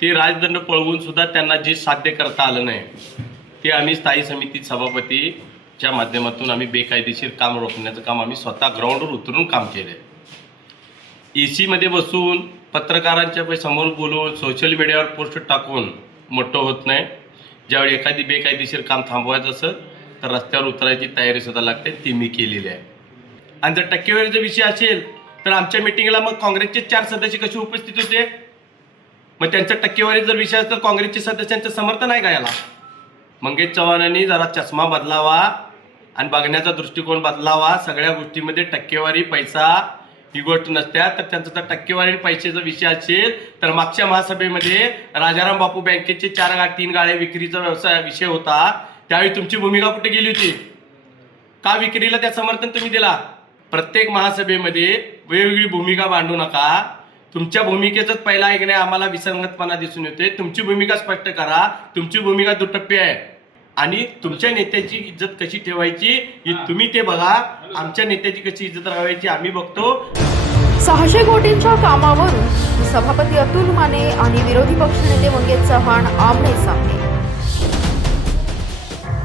ते राजदंड पळवून सुद्धा त्यांना जे साध्य करता आलं नाही ते आम्ही स्थायी समिती सभापतीच्या माध्यमातून आम्ही बेकायदेशीर काम रोखण्याचं काम आम्ही स्वतः ग्राउंडवर उतरून काम केलं आहे। एसीमध्ये बसून पत्रकारांच्या समोर बोलून सोशल मीडियावर पोस्ट टाकून मोठं होत नाही। ज्यावेळी एखादी बेकायदेशीर काम थांबवायचं असेल तर रस्त्यावर उतरायची तयारी सुद्धा लागते, ती मी केलेली आहे। आणि जर टक्केवारीचा विषय असेल तर आमच्या मीटिंगला मग काँग्रेसचे 4 सदस्य कसे उपस्थित होते? मग त्यांच्या टक्केवारी जर विषय असेल तर काँग्रेसच्या सदस्यांचं समर्थन आहे का याला? मंगेश चव्हाणांनी जरा चष्मा बदलावा आणि बघण्याचा दृष्टिकोन बदलावा। सगळ्या गोष्टीमध्ये टक्केवारी पैसा ही गोष्ट नसत्या। तर त्यांचा जर टक्केवारी पैशाचा विषय असेल तर मागच्या महासभेमध्ये राजाराम बापू बँकेचे 3 गाळे विक्रीचा व्यवसाय विषय होता, त्यावेळी तुमची भूमिका कुठे गेली होती? का विक्रीला त्या समर्थन तुम्ही दिला? प्रत्येक महासभेमध्ये वेगवेगळी भूमिका मांडू नका। तुमच्या भूमिकेचंच पहिला ऐकणे आम्हाला विसंगतपणा दिसून येते। तुमची भूमिका स्पष्ट करा। तुमची भूमिका दुटप्पी आहे आणि तुमच्या नेत्याची इज्जत कशी ठेवायची ही तुम्ही ते बघा। आमच्या नेत्याची कशी इज्जत राहायची आम्ही बघतो। 600 कोटींच्या कामावरून सभापती अतुल माने आणि विरोधी पक्षनेते मंगेश चव्हाण आमने सामने।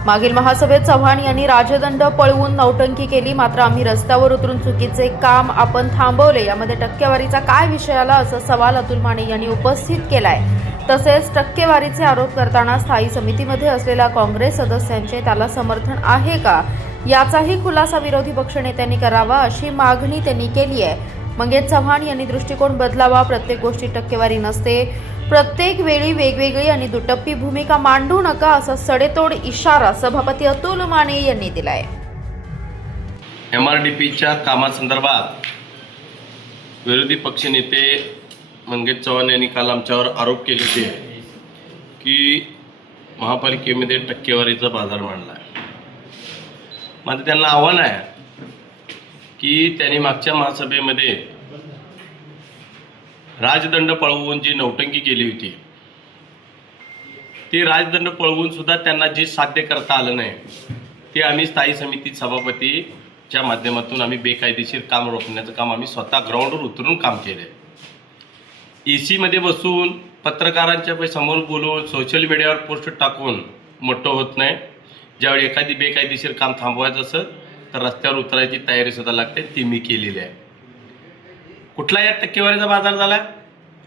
मागील महासभेत चव्हाण यांनी राजदंड पळवून नौटंकी केली, मात्र आम्ही रस्त्यावर उतरून चुकीचे काम आपण थांबवले। यामध्ये टक्केवारीचा काय विषय आला असा सवाल अतुल माने यांनी उपस्थित केलाय। तसेच टक्केवारीचे आरोप करताना स्थायी समितीमध्ये असलेल्या काँग्रेस सदस्यांचे त्याला समर्थन आहे का याचाही खुलासा विरोधी पक्षनेत्यांनी करावा अशी मागणी त्यांनी केली आहे। मंगेश चव्हाण यांनी दृष्टिकोन बदलावा। प्रत्येक गोष्टी टक्केवारी नसते, प्रत्येक वेळी वेगवेगळी आणि दुटप्पी भूमिका मांडू नका असा सडेतोड इशारा सभापती अतुल माने यांनी दिलाय। MRDPच्या कामासंदर्भात विरोधी पक्षनेते मंगेश चव्हाण यांनी काल आमच्यावर आरोप केले होते की महापालिकेमध्ये टक्केवारीचा बाजार मांडला। माझं त्यांना आव्हान आहे की त्यांनी मागच्या महासभेमध्ये राजदंड पळवून जी नौटंकी केली होती ते राजदंड पळवून सुद्धा त्यांना जे साध्य करता आलं नाही ते आम्ही स्थायी समिती सभापतीच्या माध्यमातून आम्ही बेकायदेशीर काम रोखण्याचं काम आम्ही स्वतः ग्राउंडवर उतरून काम केलं आहे। एसीमध्ये बसून पत्रकारांच्या समोर बोलून सोशल मीडियावर पोस्ट टाकून मोठं होत नाही। ज्यावेळी एखादी बेकायदेशीर काम थांबवायचं असेल तर रस्त्यावर उतरायची तयारी सुद्धा लागते, ती मी केलेली आहे। कुठला या टक्केवारीचा बाजार झाला?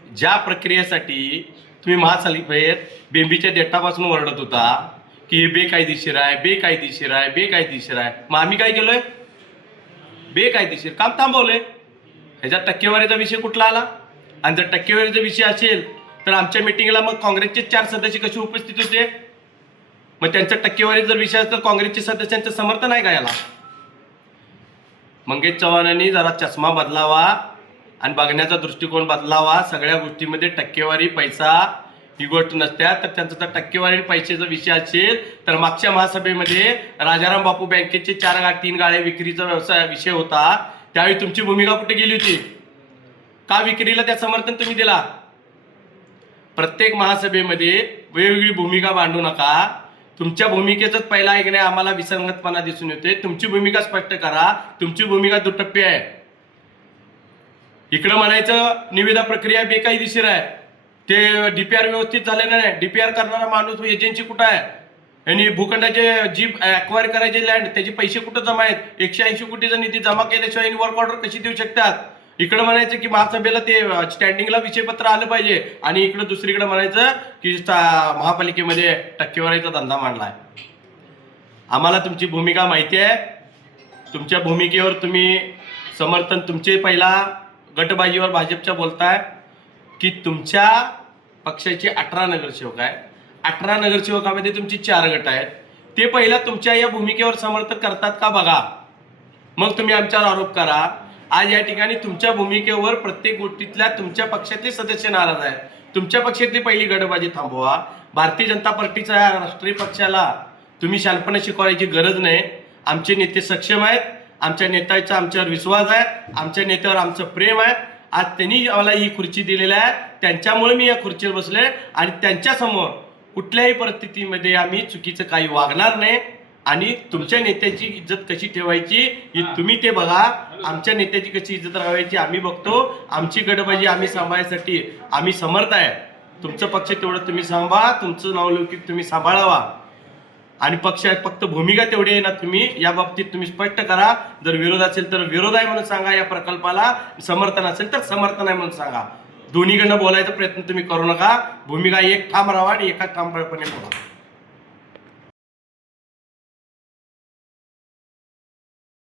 ज्या प्रक्रियेसाठी तुम्ही महासभेत बेंबीच्या देठापासून ओरडत होता की हे बेकायदेशीर आहे, बेकायदेशीर आहे, बेकायदेशीर आहे, मग आम्ही काय केलोय? बेकायदेशीर काम थांबवलंय। ह्याच्या टक्केवारीचा विषय कुठला आला? आणि जर टक्केवारीचा विषय असेल तर आमच्या मीटिंगला मग काँग्रेसचे 4 सदस्य कसे उपस्थित होते? मग त्यांच्या टक्केवारी जर विषय असेल तर काँग्रेसच्या सदस्यांचं समर्थन आहे का याला? मंगेश चव्हाणांनी जरा चष्मा बदलावा आणि बघण्याचा दृष्टिकोन बदलावा। सगळ्या गोष्टीमध्ये टक्केवारी पैसा ही गोष्ट नसत्या। तर त्यांचा जर टक्केवारी पैशाचा विषय असेल तर मागच्या महासभेमध्ये राजाराम बापू बँकेचे 3 गाळे विक्रीचा व्यवसाय विषय होता, त्यावेळी तुमची भूमिका कुठे गेली होती? का विक्रीला त्या समर्थन तुम्ही दिला? प्रत्येक महासभेमध्ये वेगवेगळी भूमिका मांडू नका। तुमच्या भूमिकेचंच पहिला ऐकणे आम्हाला विसंगतपणा दिसून येते। तुमची भूमिका स्पष्ट करा। तुमची भूमिका दुटप्पी आहे। इकडं म्हणायचं निविदा प्रक्रिया बेकायदेशीर आहे, ते DPR व्यवस्थित झालेलं नाही। DPR करणारा माणूस एजन्सी कुठं आहे? आणि भूखंडाचे जी ॲक्वायर करायचे लँड त्याचे पैसे कुठं जमा आहेत? 180 कोटीचा निधी जमा केल्याशिवाय वर्क ऑर्डर कशी देऊ शकतात? इकडं म्हणायचं की महासभेला ते स्टँडिंगला विषयपत्र आलं पाहिजे आणि इकडं दुसरीकडे म्हणायचं की महापालिकेमध्ये टक्केवारीचा धंदा मांडलाय। आम्हाला तुमची भूमिका माहिती आहे। तुमच्या भूमिकेवर तुम्ही समर्थन तुमचे पहिला गटबाजीवर भाजपच्या बोलताय की तुमच्या पक्षाचे 18 नगरसेवक आहे। 18 नगरसेवकामध्ये तुमचे 4 गट आहेत। ते पहिला तुमच्या या भूमिकेवर समर्थन करतात का बघा, मग तुम्ही आमच्यावर आरोप करा। आज या ठिकाणी तुमच्या भूमिकेवर प्रत्येक गोष्टीतल्या तुमच्या पक्षातले सदस्य नाराज आहेत। तुमच्या पक्षातली पहिली गटबाजी थांबवा। भारतीय जनता पार्टीच्या राष्ट्रीय पक्षाला तुम्ही शालपणे शिकवायची गरज नाही। आमचे नेते सक्षम आहेत। आमच्या नेत्याचा आमच्यावर विश्वास आहे। आमच्या नेत्यावर आमचं प्रेम आहे। आज त्यांनी आम्हाला ही खुर्ची दिलेली आहे, त्यांच्यामुळे मी या खुर्चीवर बसले आणि त्यांच्यासमोर कुठल्याही परिस्थितीमध्ये आम्ही चुकीचं काही वागणार नाही। आणि तुमच्या नेत्याची इज्जत कशी ठेवायची ही तुम्ही ते बघा। आमच्या नेत्याची कशी इज्जत राहायची आम्ही बघतो। आमची गटबाजी आम्ही सांभाळण्यासाठी आम्ही समर्थ आहे। तुमचं पक्ष तेवढं तुम्ही सांभाळा, तुमचं नावलौकिक तुम्ही सांभाळावा आणि पक्षात फक्त भूमिका तेवढी आहे ना, तुम्ही या बाबतीत तुम्ही स्पष्ट करा. जर विरोध असेल तर विरोध आहे म्हणून सांगा या प्रकल्पाला, समर्थन असेल तर समर्थन आहे म्हणून सांगा. दोन्हीकडनं बोलायचा प्रयत्न तुम्ही करू नका. भूमिका एक ठाम राहा आणि एका ठामपणे बोला.